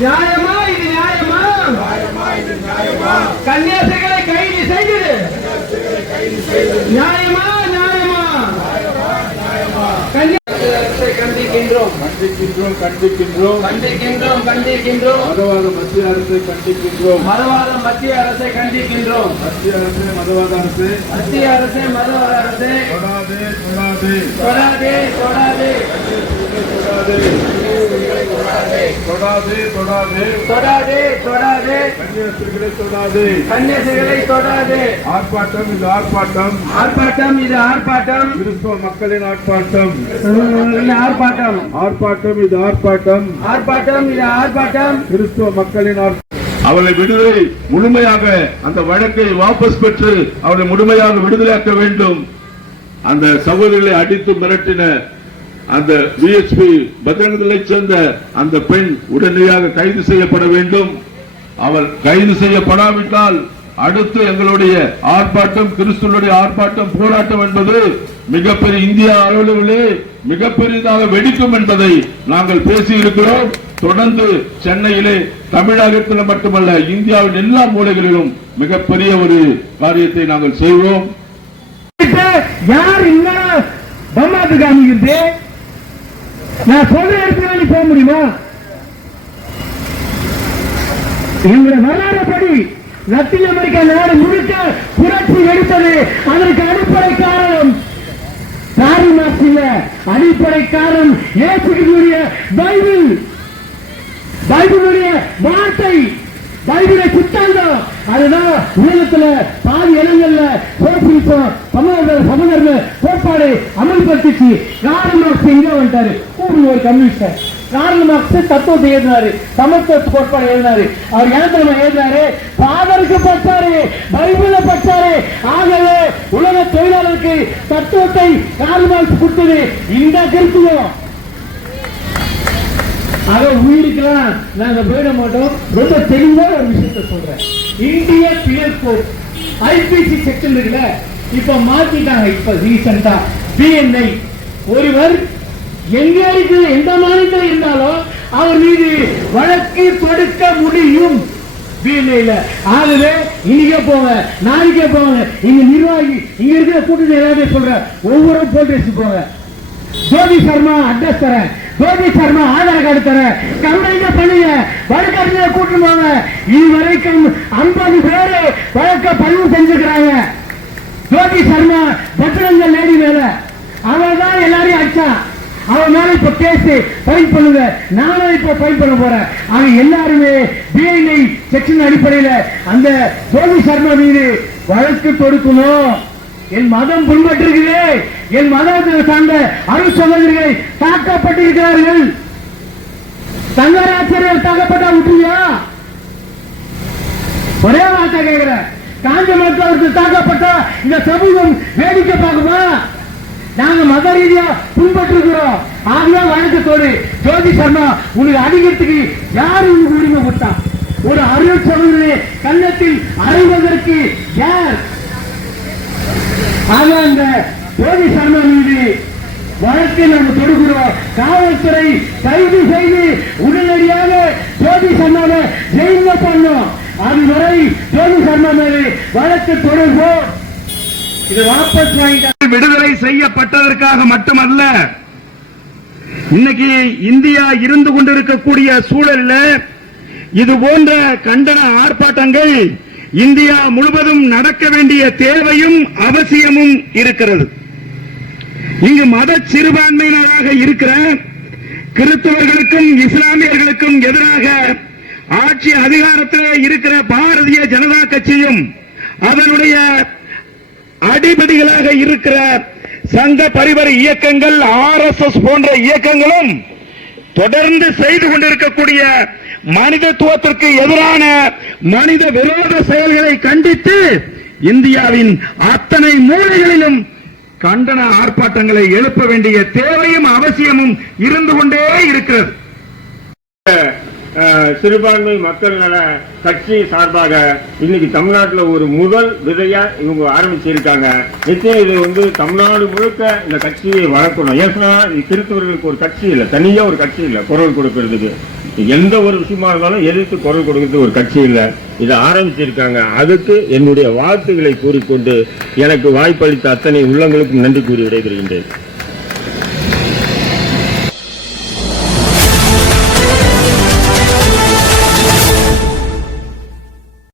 நியாயமா இது நியாயமா? கன்னியாஸ்திரிகளை கைது செய்தது நியாயமா நியாயமா? கண்டிக்கின்றோம் கண்டிக்கின்றோம் கண்டிக்கின்றோம் கண்டிக்கின்றோம் கண்டிக்கின்றோம். மதவாத மத்திய அரசை கண்டிக்கின்றோம். மதவாத மத்திய அரசை கண்டிக்கின்றோம். மத்திய அரசு மதவாத அரசு மத்திய அரசு மதவாத அரசு தொடாதே தொடாதே தொடாதே தொடாதே தொடாதே தொடாதே தொடாதே தொடாதே கன்னியாஸ்திரிகளை தொடாதே கன்னியாஸ்திரிகளை தொடாதே. ஆர்ப்பாட்டம் இது ஆர்ப்பாட்டம் ஆர்ப்பாட்டம் இது ஆர்ப்பாட்டம் கிறிஸ்தவ மக்களின் ஆர்ப்பாட்டம் ஆர்ப்பாட்டம் ஆர்ப்பாட்டம் இது ஆர்ப்பாட்டம் ஆர்ப்பாட்டம் இது ஆர்ப்பாட்டம் கிறிஸ்தவ மக்களின் அவளை விடுதலை முழுமையாக அந்த வழக்கை வாபஸ் பெற்று அவளை முழுமையாக விடுதலையாக்க வேண்டும். அந்த சகோதரிகளை அடித்து மிரட்டின அந்த விஎச்பி பத்திரங்களை சேர்ந்த அந்த பெண் உடனடியாக கைது செய்யப்பட வேண்டும். அவள் கைது செய்யப்படாவிட்டால் அடுத்து எங்களுடைய ஆர்ப்பாட்டம் கிறிஸ்துவனுடைய ஆர்ப்பாட்டம் போராட்டம் என்பது மிகப்பெரிய இந்தியா அளவிலே மிகப்பெரியதாக வெடிக்கும் என்பதை நாங்கள் பேசியிருக்கிறோம். தொடர்ந்து சென்னையிலே தமிழகத்தில் மட்டுமல்ல இந்தியாவின் எல்லா மூலைகளிலும் மிகப்பெரிய ஒரு காரியத்தை நாங்கள் செய்வோம். யார் பம்மாத்து காமிக்கிறது? நான் சொல்ற இடத்துல போக முடியுமா? எங்களுடைய வரலாறுப்படி லத்தீன் அமெரிக்கா நாடு முழுக்க புரட்சி எடுத்தது. அதற்கு அடிப்படை காரணம் காரி மாற்றில அடிப்படை காரணம் இயேசுவினுடைய பைபிள், பைபிளுடைய வார்த்தை, பைபிளை புத்தகம். அதுதான் உலகத்துல பாதி இடங்கள்ல சோசியலிசம் சமதர்ம கோட்பாடு அமல்படுத்திச்சு. கார்ல் மார்க்ஸ் இங்க வந்துட்டாரு, ஒரு கம்யூனிஸ்டர். கார்ல் மார்க்ஸ் தத்துவத்தை எழுதினாரு, சமத்துவ கோட்பாடு எழுதினாரு. அவர் ஏன் எழுதினாரு? பாதருக்கு பட்டாரு, பைபிள பட்டாரு. ஆகவே உலக தொழிலாளருக்கு தத்துவத்தை கார்ல் மார்க்ஸ் கொடுத்தது இந்த கிறிஸ்துவம். ஆக உயிருக்கெல்லாம் நாங்க போயிட மாட்டோம். ரொம்ப தெளிவான ஒரு விஷயத்தை சொல்றேன். இந்திய பினல் கோட் ஐபிசி செக்ஷன் இருக்குல்ல, இப்ப மாத்திட்டாங்க. இப்ப ரீசெண்டா பிஎன்ஐ ஒருவர் எங்க இருக்கு எந்த மாநிலத்தில் இருந்தாலும் அவர் மீது வழக்கு தொடுக்க முடியும் பிஎன்ஐல. ஆகவே இன்னைக்கே போங்க, நாளைக்கே போங்க. இங்க நிர்வாகி இங்க இருக்கிற கூட்டணி எல்லாத்தையும் சொல்ற ஒவ்வொரு போட்டு போங்க. ஜோதி சர்மா அட்ரஸ் தரேன், ஜோதி சர்மா ஆதார் கார்டு தரேன், கம்ப்ளைண்ட் பண்ணுங்க, வழக்கறிஞரை கூட்டு போங்க. இதுவரைக்கும் 50 பேரு வழக்க பதிவு செஞ்சுக்கிறாங்க. ஜோதி சர்மா பத்திரங்கள் லேடி மேல அவன் தான் எல்லாரையும் அடிச்சான். அவன் மேல இப்ப கேஸ் ஃபைல் பண்ணுங்க. நானும் இப்ப ஃபைல் பண்ண போறேன். ஆனா எல்லாருமே பிஎன்ஐ செக்ஷன் அடிப்படையில் அந்த ஜோதி சர்மா மீது வழக்கு தொடுக்கணும். என் மதம் புண்பட்டிருக்குது, என் மதத்தில் சார்ந்த அருள் சகோதரிகள் தாக்கப்பட்டிருக்கிறார்கள். சங்கராச்சாரியர் தாக்கப்பட்டா விட்டுவியா? ஒரே வார்த்தை கேட்கிற, காஞ்ச மருத்துவர்கள் தாக்கப்பட்டா இந்த சமூகம் வேடிக்கை பார்க்குமா? நாங்க மத ரீதியா புண்பட்டிருக்கிறோம். ஆகியா வழக்கு தோடு. ஜோதி சர்மா உனக்கு அடிக்கிறதுக்கு யாரு உனக்கு உரிமை கொடுத்தா? ஒரு அருள் சகோதரி கன்னத்தில் அறைவதற்கு யார்? ஆக அந்த ஜோதி சர்மா மீது வழக்கை நாம் தொடுக்கிறோம். காவல்துறை கைது செய்து உடனடியாக ஜோதி சர்மாவை ஜெயில பண்ணோம். அதுவரை ஜோதி சர்மா மீது வழக்கு தொடர்போம். இது வாபஸ் வாங்கிட்ட விடுதலை செய்யப்பட்டதற்காக மட்டுமல்ல, இன்னைக்கு இந்தியா இருந்து கொண்டிருக்கக்கூடிய சூழல்ல இது போன்ற கண்டன ஆர்ப்பாட்டங்கள் இந்தியா முழுவதும் நடக்க வேண்டிய தேவையும் அவசியமும் இருக்கிறது. இங்கு மத சிறுபான்மையினராக இருக்கிற கிறிஸ்தவர்களுக்கும் இஸ்லாமியர்களுக்கும் எதிராக ஆட்சி அதிகாரத்தில் இருக்கிற பாரதிய ஜனதா கட்சியும் அதனுடைய அடிப்படைகளாக இருக்கிற சங்க பரிவார இயக்கங்கள் RSS போன்ற இயக்கங்களும் தொடர்ந்து செய்து கொண்டிருக்கக்கூடிய மனிதத்துவத்திற்கு எதிரான மனித விரோத செயல்களை கண்டித்து இந்தியாவின் அத்தனை மூலைகளிலும் கண்டன ஆர்ப்பாட்டங்களை எழுப்ப வேண்டிய தேவையும் அவசியமும் இருந்து கொண்டே இருக்கிறது. சிறுபான்மை மக்கள் நல கட்சி சார்பாக இன்னைக்கு தமிழ்நாட்டில் ஒரு முதல் விதையா இவங்க ஆரம்பிச்சிருக்காங்க. நிச்சயம் இது தமிழ்நாடு முழுக்க இந்த கட்சியை வளர்க்கணும். ஏன்னா கிறிஸ்தவர்களுக்கு ஒரு கட்சி இல்லை, தனியா ஒரு கட்சி இல்லை குரல் கொடுக்கறதுக்கு. எந்த ஒரு விஷயமா இருந்தாலும் எதிர்த்து குரல் கொடுக்கிறது ஒரு கட்சி இல்லை. இதை ஆரம்பிச்சிருக்காங்க. அதுக்கு என்னுடைய வாழ்த்துக்களை கூறிக்கொண்டு எனக்கு வாய்ப்பளித்த அத்தனை உள்ளங்களுக்கும் நன்றி கூறி விடைபெறுகின்றேன்.